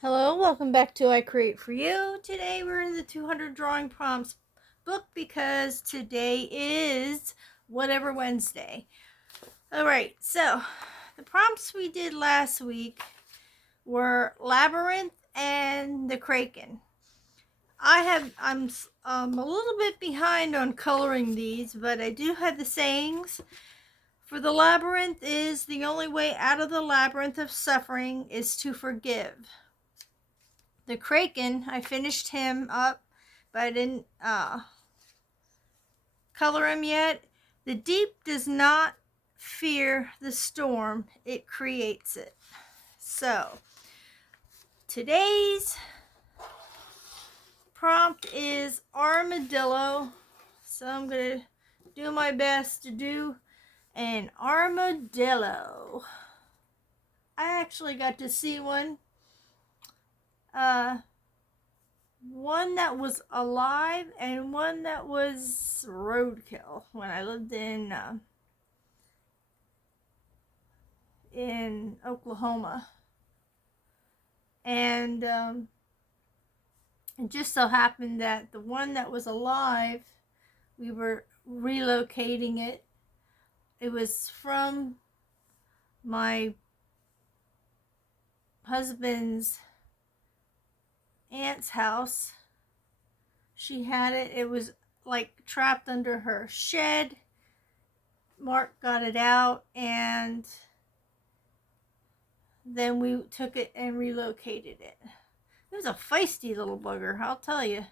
Hello, welcome back to I Create For You. Today we're in the 200 Drawing Prompts book because today is whatever Wednesday. Alright, so the prompts we did last week were Labyrinth and the Kraken. I'm a little bit behind on coloring these, but I do have the sayings. For the Labyrinth is the only way out of the labyrinth of suffering is to forgive. The Kraken, I finished him up, but I didn't color him yet. The deep does not fear the storm, it creates it. So, today's prompt is armadillo. So, I'm going to do my best to do an armadillo. I actually got to see one. One that was alive and one that was roadkill when I lived in Oklahoma. And it just so happened that the one that was alive, we were relocating it. It was from my husband's aunt's house. She had it. It was like trapped under her shed. Mark got it out, and then we took it and relocated it. It was a feisty little bugger, I'll tell you.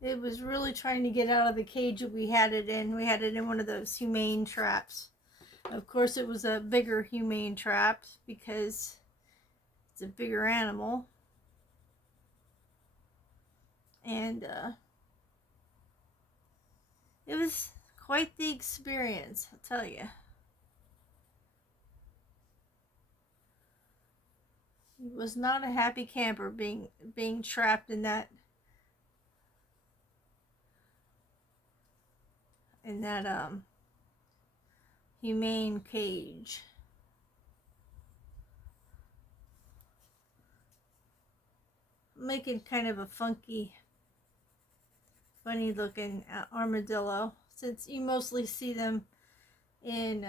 It was really trying to get out of the cage that we had it in. We had it in one of those humane traps. Of course, it was a bigger humane trap because it's a bigger animal. And it was quite the experience, I'll tell you. It was not a happy camper being trapped in that humane cage. I'm making kind of a funny looking armadillo, since you mostly see them in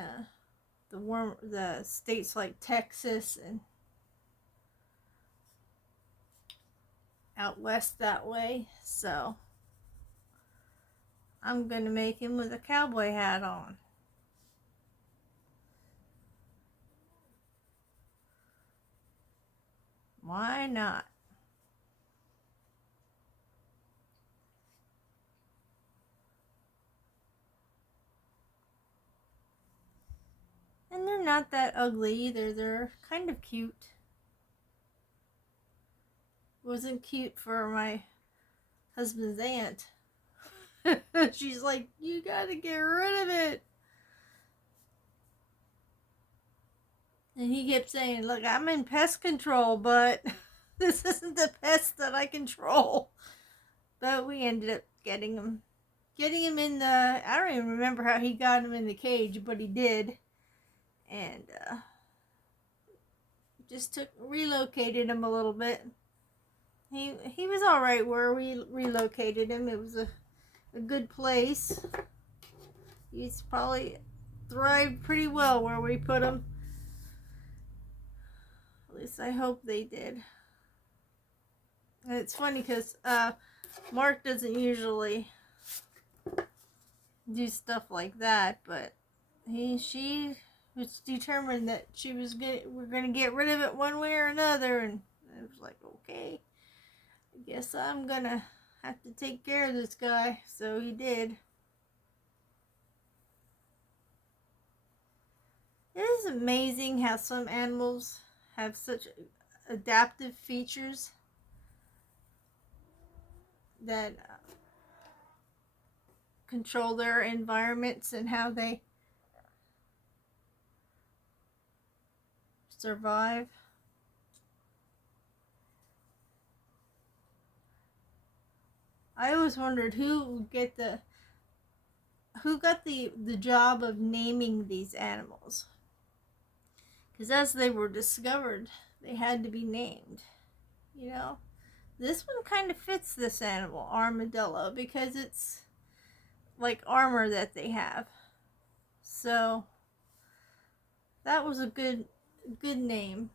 the states like Texas and out west that way. So I'm gonna make him with a cowboy hat on. Why not? And they're not that ugly either. They're kind of cute. Wasn't cute for my husband's aunt. She's like, you gotta get rid of it. And he kept saying, look, I'm in pest control, but this isn't the pest that I control. But we ended up getting him in the, I don't even remember how he got him in the cage, but he did. And just relocated him a little bit. He was all right where we relocated him. It was a good place. He's probably thrived pretty well where we put him. At least I hope they did. And it's funny because Mark doesn't usually do stuff like that, but she was determined that we're gonna get rid of it one way or another, and I was like, okay, I guess I'm gonna have to take care of this guy. So he did. It is amazing how some animals have such adaptive features that control their environments and how they survive. I always wondered who got the job of naming these animals, because as they were discovered, they had to be named, you know. This one kind of fits this animal, armadillo, because it's like armor that they have. So that was a good name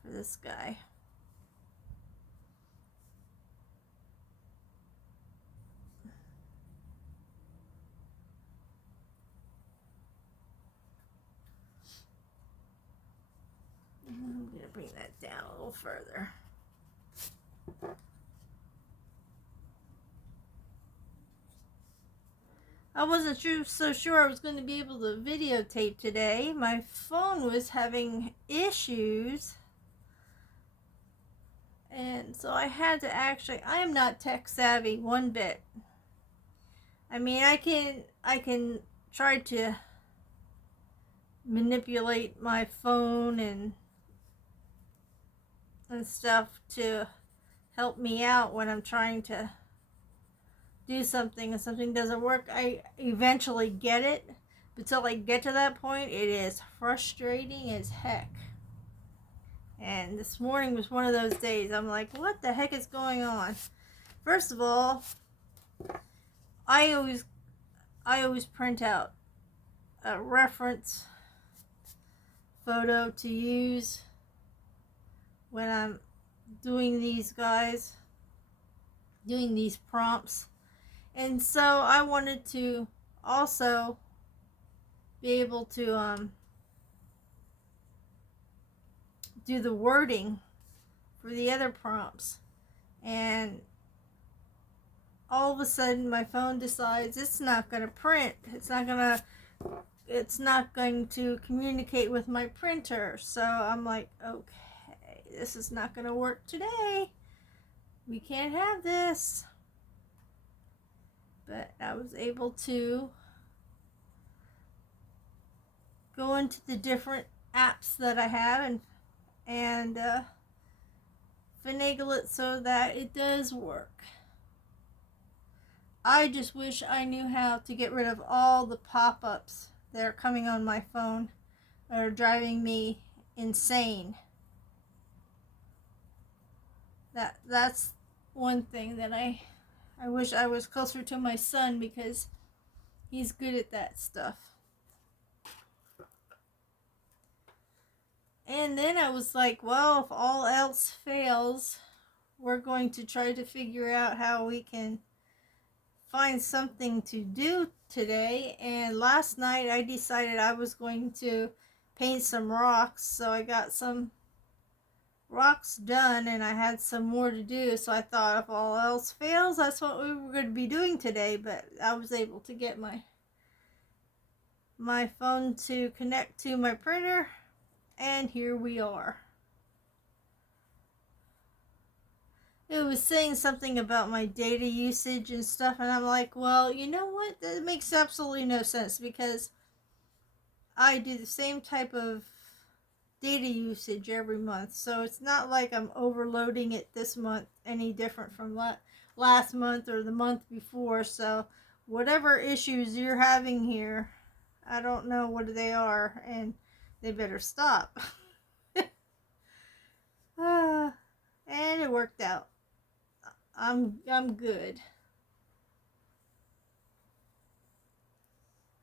for this guy. I'm going to bring that down a little further. I wasn't so sure I was going to be able to videotape today. My phone was having issues. And so I had to I am not tech savvy one bit. I mean, I can try to manipulate my phone and stuff to help me out when I'm trying to do something and something doesn't work. I eventually get it, but till I get to that point, it is frustrating as heck. And this morning was one of those days. I'm like, what the heck is going on? First of all, I always print out a reference photo to use when I'm doing these prompts. And so I wanted to also be able to do the wording for the other prompts. And all of a sudden my phone decides it's not going to print. It's not going to communicate with my printer. So I'm like, okay, this is not going to work today. We can't have this. But I was able to go into the different apps that I have and finagle it so that it does work. I just wish I knew how to get rid of all the pop-ups that are coming on my phone that are driving me insane. That's one thing that I wish I was closer to my son, because he's good at that stuff. And then I was like, well, if all else fails, we're going to try to figure out how we can find something to do today. And last night I decided I was going to paint some rocks, so I got some rocks done and I had some more to do. So I thought, if all else fails, that's what we were going to be doing today. But I was able to get my phone to connect to my printer, and here we are. It was saying something about my data usage and stuff, and I'm like, well, you know what? That makes absolutely no sense, because I do the same type of data usage every month. So it's not like I'm overloading it this month any different from last month or the month before. So whatever issues you're having here, I don't know what they are, and they better stop. And it worked out. I'm good.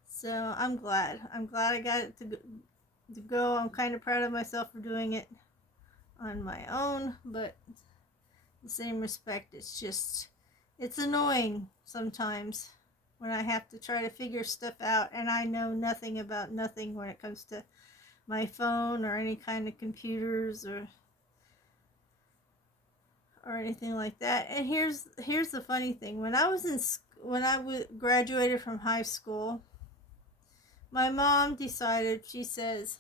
So I'm glad I got it to go. I'm kind of proud of myself for doing it on my own, but in the same respect, it's annoying sometimes when I have to try to figure stuff out and I know nothing about nothing when it comes to my phone or any kind of computers or anything like that. And here's the funny thing. When I graduated from high school, my mom decided, she says,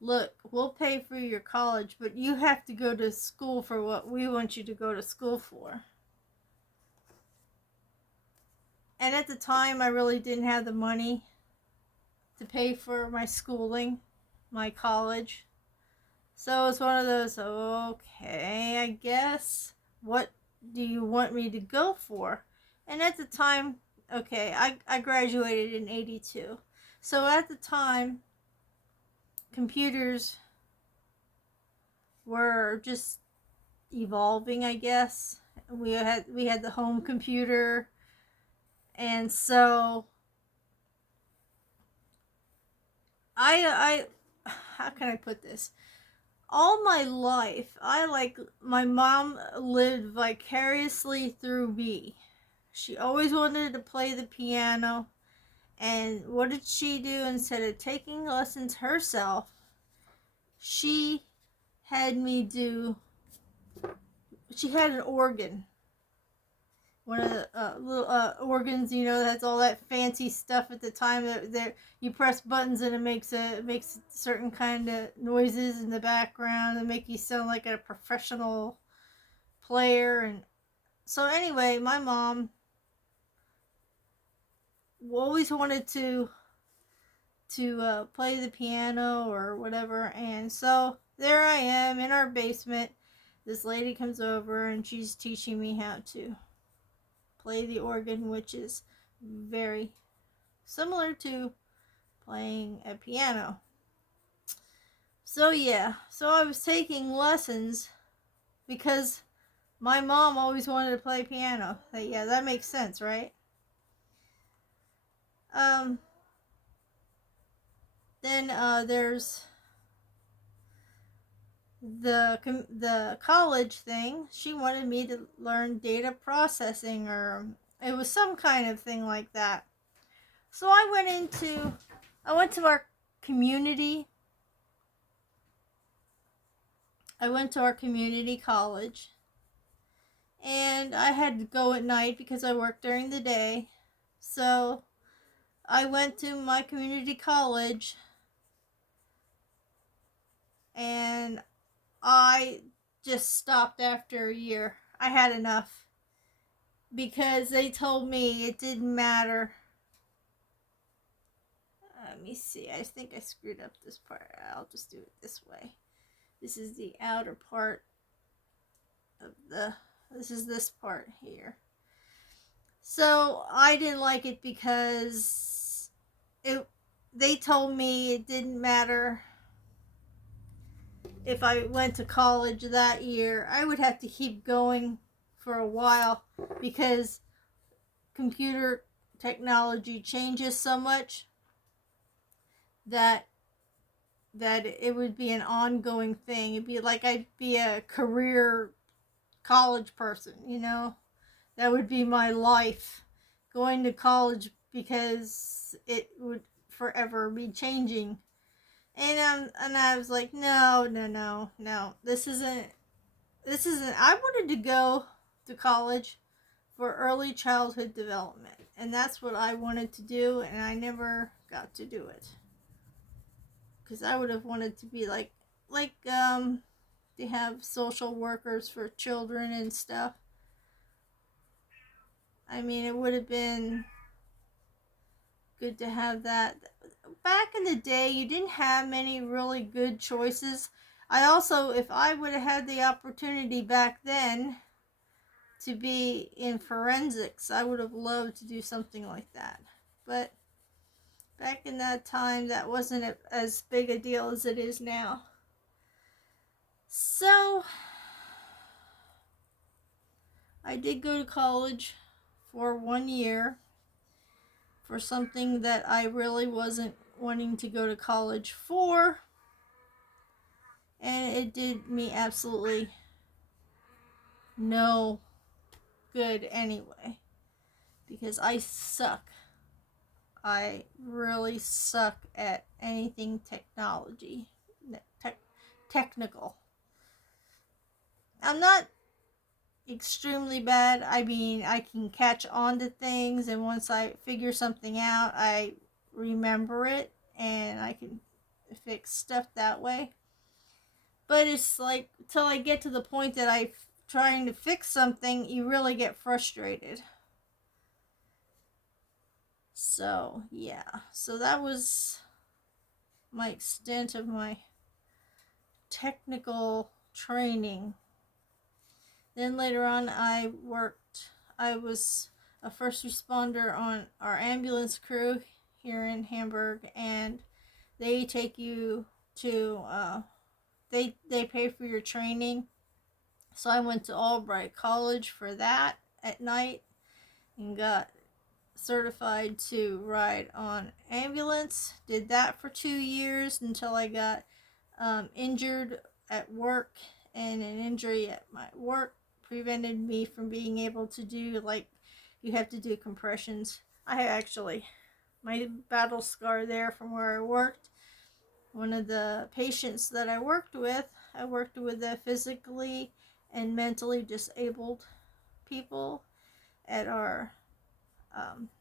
look, we'll pay for your college, but you have to go to school for what we want you to go to school for. And at the time, I really didn't have the money to pay for my schooling, my college. So it's one of those, okay, I guess, what do you want me to go for? And at the time, okay, I graduated in 82. So at the time, computers were just evolving, I guess. We had the home computer, and so I how can I put this? All my life, my mom lived vicariously through me. She always wanted to play the piano, and what did she do? Instead of taking lessons herself, she had me do. She had an organ, one of the little organs, that has all that fancy stuff at the time that you press buttons and it makes certain kind of noises in the background and make you sound like a professional player. And so anyway, my mom always wanted to play the piano or whatever, and so there I am in our basement. This lady comes over and she's teaching me how to play the organ, which is very similar to playing a piano. So yeah, so I was taking lessons because my mom always wanted to play piano. Yeah, that makes sense, right? Then there's the college thing. She wanted me to learn data processing, or it was some kind of thing like that. So I went to our community. I went to our community college, and I had to go at night because I worked during the day. So I went to my community college, and I just stopped after a year. I had enough because they told me it didn't matter. Let me see. I think I screwed up this part. I'll just do it this way. This is the outer part of this is this part here. So I didn't like it because they told me it didn't matter if I went to college that year. I would have to keep going for a while because computer technology changes so much that it would be an ongoing thing. It'd be like I'd be a career college person, That would be my life, going to college, because it would forever be changing. And I was like, no. This isn't. I wanted to go to college for early childhood development, and that's what I wanted to do, and I never got to do it. Because I would have wanted to be like they have social workers for children and stuff. I mean, it would have been good to have that. Back in the day, you didn't have many really good choices. I also, if I would have had the opportunity back then to be in forensics, I would have loved to do something like that. But back in that time, that wasn't as big a deal as it is now. So I did go to college for 1 year for something that I really wasn't wanting to go to college for, and it did me absolutely no good anyway, because I suck. I really suck at anything technology, technical. I'm not extremely bad. I mean, I can catch on to things, and once I figure something out, I remember it, and I can fix stuff that way. But it's like, till I get to the point that I'm trying to fix something, you really get frustrated. So, yeah. So that was my extent of my technical training. Then later on, I was a first responder on our ambulance crew here in Hamburg, and they take you to they pay for your training. So I went to Albright College for that at night and got certified to ride on ambulance. Did that for 2 years until I got injured at work, and an injury at my work prevented me from being able to do, like, you have to do compressions. I actually, my battle scar there from where I worked, one of the patients that I worked with the physically and mentally disabled people at our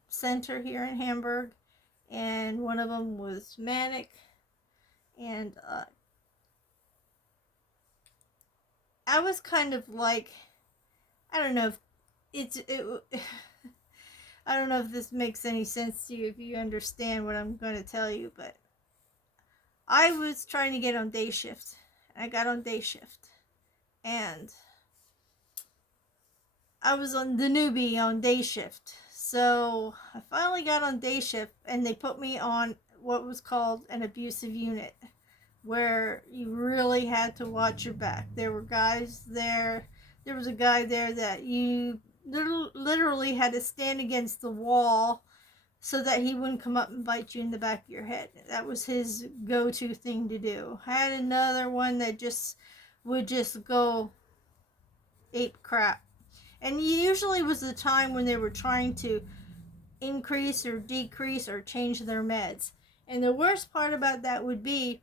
center here in Hamburg, and one of them was manic, and I was kind of like, I don't know if I don't know if this makes any sense to you, if you understand what I'm going to tell you, but I was trying to get on day shift. I got on day shift, and I was on the newbie on day shift. So I finally got on day shift, and they put me on what was called an abusive unit, where you really had to watch your back. There were guys there. There was a guy there that you literally had to stand against the wall so that he wouldn't come up and bite you in the back of your head. That was his go-to thing to do. I had another one that would just go ape crap. And usually was the time when they were trying to increase or decrease or change their meds. And the worst part about that would be,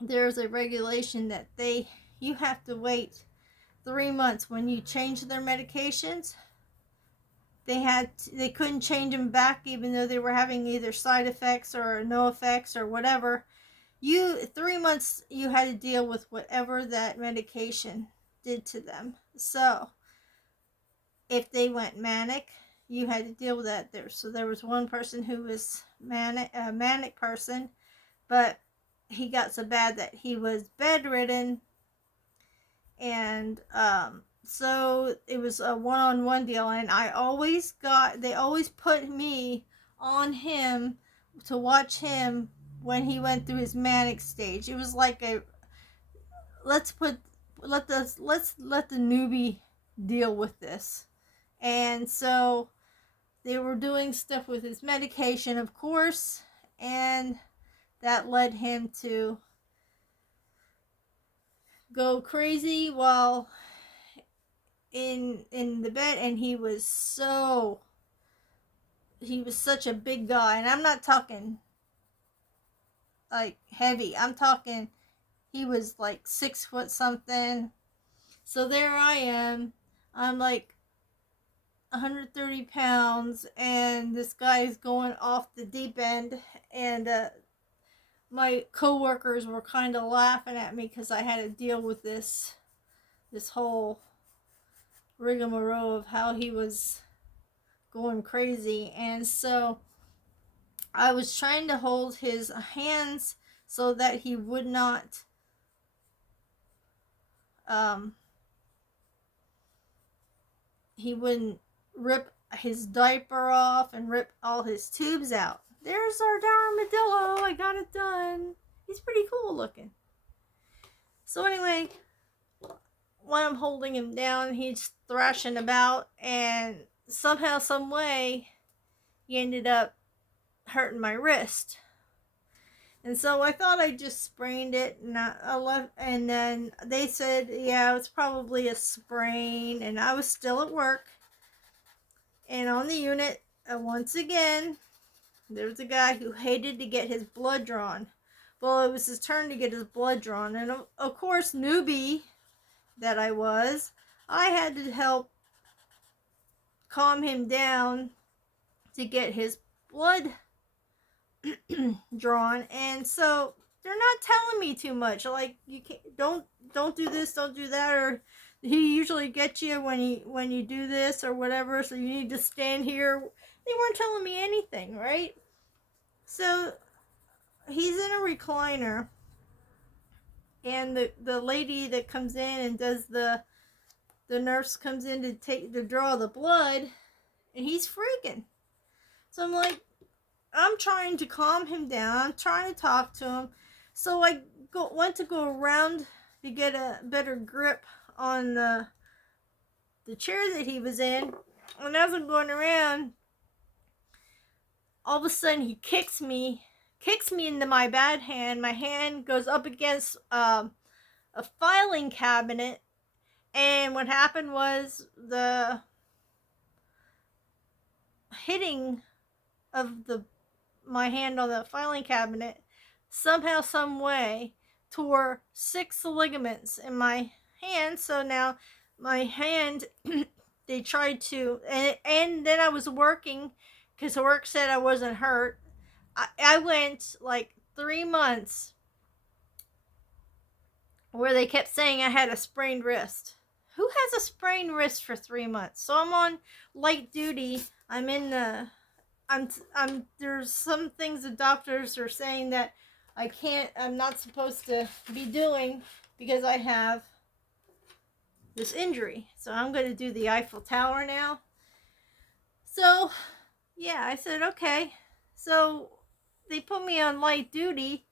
there's a regulation that you have to wait 3 months when you change their medications. They couldn't change them back, even though they were having either side effects or no effects or whatever. 3 months you had to deal with whatever that medication did to them. So if they went manic, you had to deal with that there. So there was one person who was a manic person, but he got so bad that he was bedridden, and so it was a one-on-one deal, and they always put me on him to watch him when he went through his manic stage. It was like let the newbie deal with this. And so they were doing stuff with his medication, of course, and that led him to go crazy while in the bed. And he was such a big guy, and I'm not talking like heavy. I'm talking, he was like 6 foot something. So there I am. I'm like 130 pounds, and this guy is going off the deep end, and my coworkers were kind of laughing at me because I had to deal with this whole rigmarole of how he was going crazy. And so I was trying to hold his hands so that he would not he wouldn't rip his diaper off and rip all his tubes out. There's our armadillo. I got it done. He's pretty cool looking. So anyway, when I'm holding him down, he's thrashing about, and somehow, some way, he ended up hurting my wrist. And so I thought I just sprained it, and I left. And then they said, yeah, it's probably a sprain. And I was still at work, and on the unit, once again, there was a guy who hated to get his blood drawn. Well, it was his turn to get his blood drawn, and of course, newbie that I was, I had to help calm him down to get his blood drawn. And so they're not telling me too much, like, you can't, don't do this, don't do that, or he usually gets you when you do this or whatever, so you need to stand here. They weren't telling me anything, right? So he's in a recliner, and the lady that comes in and does the nurse comes in to draw the blood, and he's freaking. So I'm trying to calm him down. I'm trying to talk to him, So I went to go around to get a better grip on the chair that he was in. And as I'm going around, all of a sudden he kicks me into my bad hand. My hand goes up against a filing cabinet, and what happened was the hitting of my hand on the filing cabinet somehow, some way, tore 6 ligaments in my hand. So now my hand, they tried to, and then I was working because the work said I wasn't hurt. I went like 3 months where they kept saying I had a sprained wrist. Who has a sprained wrist for 3 months? So I'm on light duty. I'm in the there's some things the doctors are saying that I'm not supposed to be doing because I have this injury. So I'm going to do the Eiffel Tower now. So, yeah, I said, okay. So they put me on light duty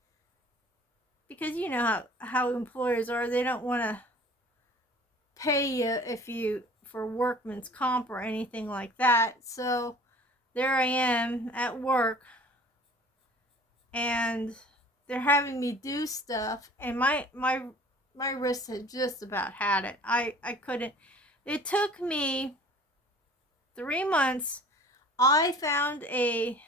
because you know how employers are. They don't want to pay you for workman's comp or anything like that. So there I am at work, and they're having me do stuff, and my wrist had just about had it. I couldn't. It took me 3 months. I found a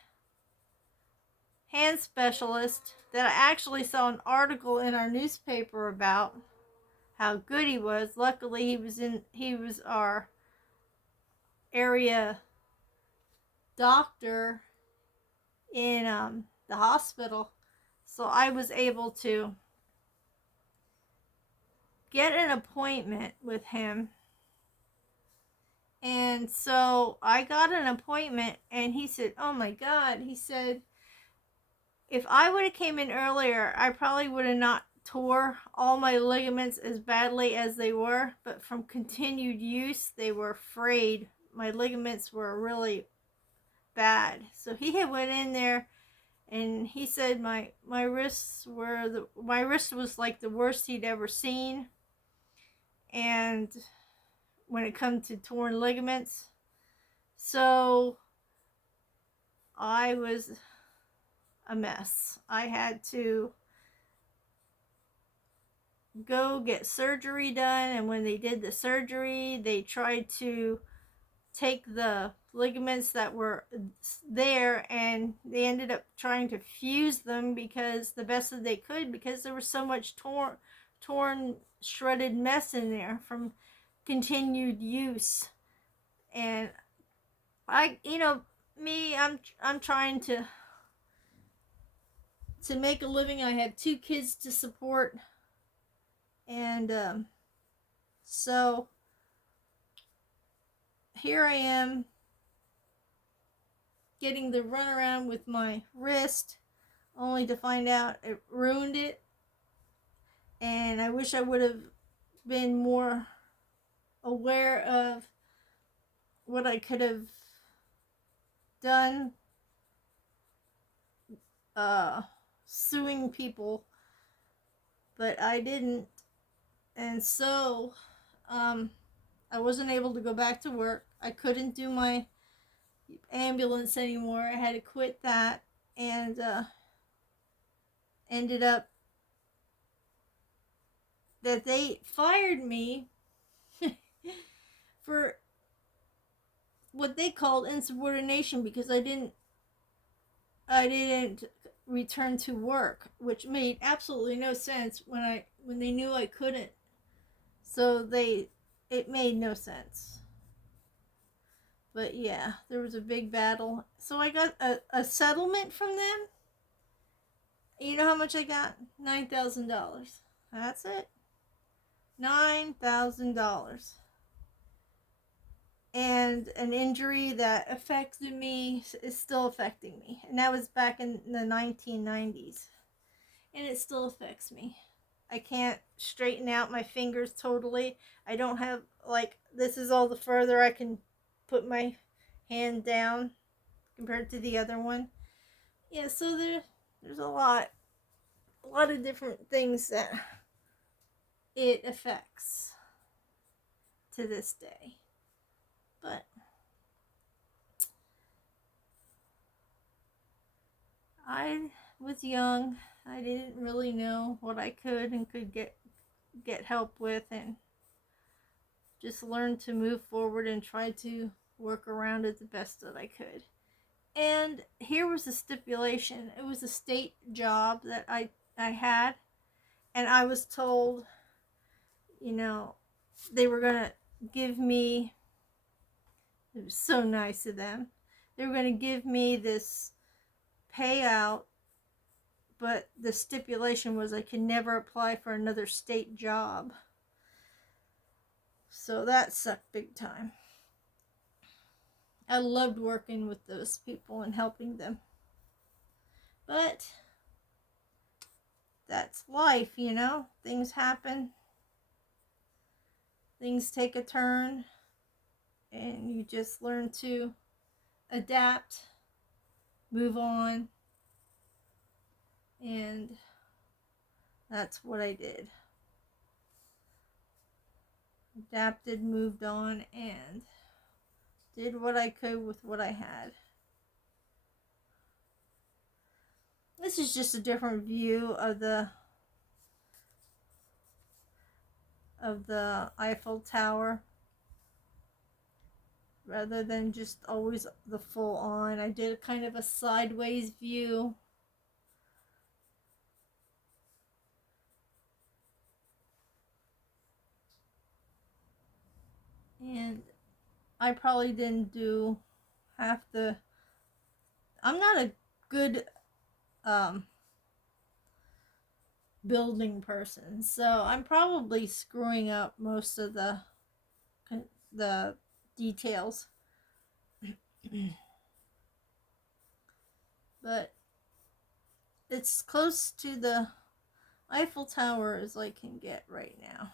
hand specialist that I actually saw an article in our newspaper about how good he was. Luckily he was our area doctor in the hospital. So I was able to get an appointment with him. And so I got an appointment, and he said, oh my God, he said, if I would have came in earlier, I probably would have not tore all my ligaments as badly as they were, but from continued use, they were frayed. My ligaments were really bad. So he had went in there, and he said my wrist was like the worst he'd ever seen. And when it comes to torn ligaments, so I was a mess. I had to go get surgery done, and when they did the surgery, they tried to take the ligaments that were there, and they ended up trying to fuse them because the best that they could, because there was so much torn shredded mess in there from continued use. And I'm trying to make a living. I have 2 kids to support, and so here I am getting the runaround with my wrist, only to find out it ruined it. And I wish I would have been more aware of what I could have done, suing people, but I didn't. And so I wasn't able to go back to work. I couldn't do my ambulance anymore. I had to quit that, and ended up that they fired me for what they called insubordination because I didn't return to work, which made absolutely no sense when they knew I couldn't. So it made no sense. But yeah, there was a big battle. So I got a settlement from them. You know how much I got? $9,000. That's it. $9,000. And an injury that affected me is still affecting me. And that was back in the 1990s. And it still affects me. I can't straighten out my fingers totally. I don't have, this is all the further I can put my hand down compared to the other one. Yeah, so there's a lot. a lot of different things that it affects to this day. But I was young. I didn't really know what I could and could get help with, and just learned to move forward and try to work around it the best that I could. And here was the stipulation. It was a state job that I had, and I was told, they were going to give me, it was so nice of them, they were going to give me this payout, but the stipulation was I could never apply for another state job. So that sucked big time. I loved working with those people and helping them. But that's life, Things happen. Things take a turn. And you just learn to adapt, move on. And that's what I did. Adapted, moved on, and did what I could with what I had. This is just a different view of the Eiffel Tower, rather than just always the full on. I did kind of a sideways view. And I probably didn't do half the... I'm not a good building person, so I'm probably screwing up most of the details. But it's close to the Eiffel Tower as I can get right now.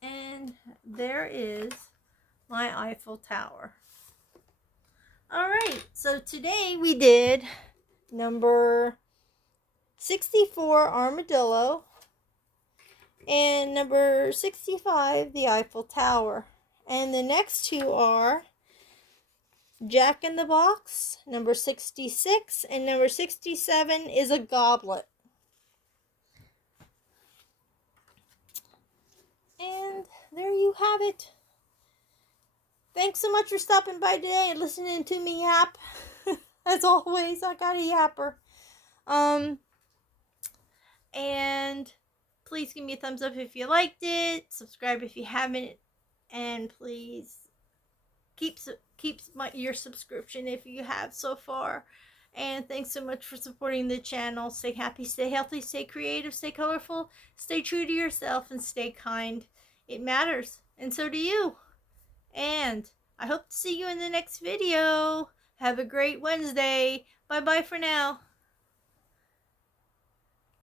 And there is my Eiffel Tower. Alright, so today we did number 64, Armadillo, and number 65, the Eiffel Tower. And the next two are Jack in the Box, number 66, and number 67 is a goblet. And there you have it. Thanks so much for stopping by today and listening to me yap. As always, I got a yapper. And please give me a thumbs up if you liked it. Subscribe if you haven't. And please keep your subscription if you have so far. And thanks so much for supporting the channel. Stay happy, stay healthy, stay creative, stay colorful, stay true to yourself, and stay kind. It matters, and so do you. And I hope to see you in the next video. Have a great Wednesday. Bye-bye for now.